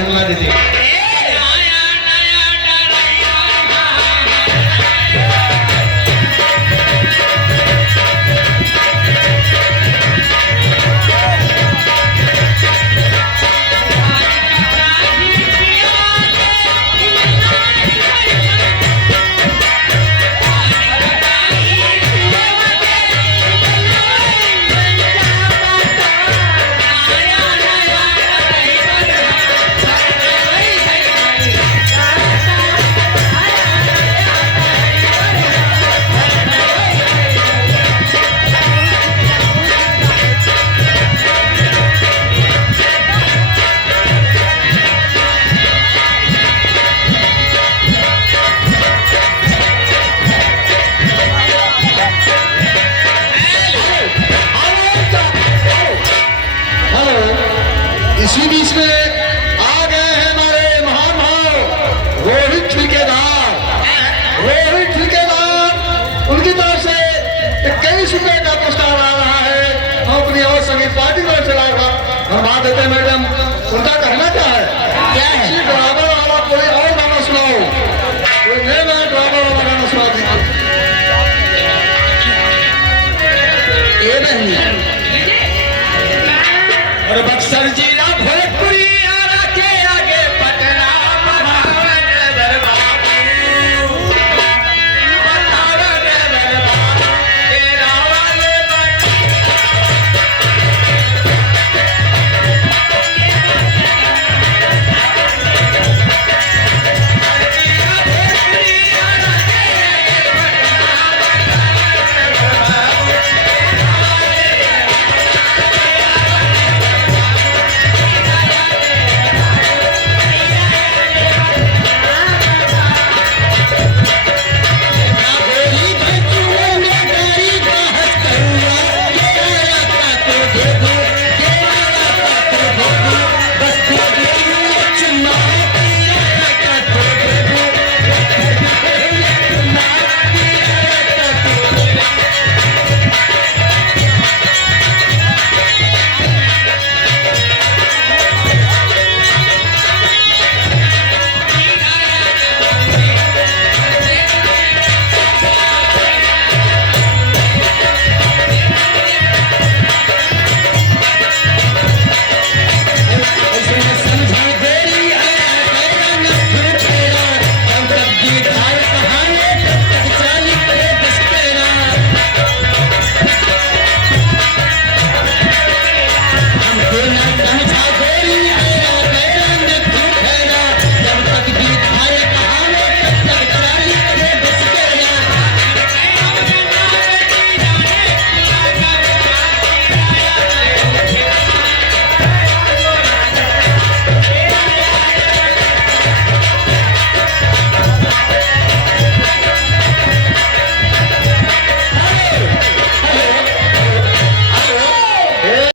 नंगला देते इसी बीच में आ गए हैं हमारे महान भाव रोहित ठेकेदार उनकी तरफ से 21 रुपए का पुरस्कार आ रहा है। हम अपनी और संगीत पार्टी को चलाएगा। हम बात देते हैं मैडम, उनका कहना क्या है? ड्राइवर वाला कोई और गाना सुनाओ, कोई नया ड्राइवर वाला गाना सुना दीजिए। ये नहीं और बक्सर जिला भोजपुरी आरा के आगे पटना महावन दरबार तेरा वाले समझा गोरी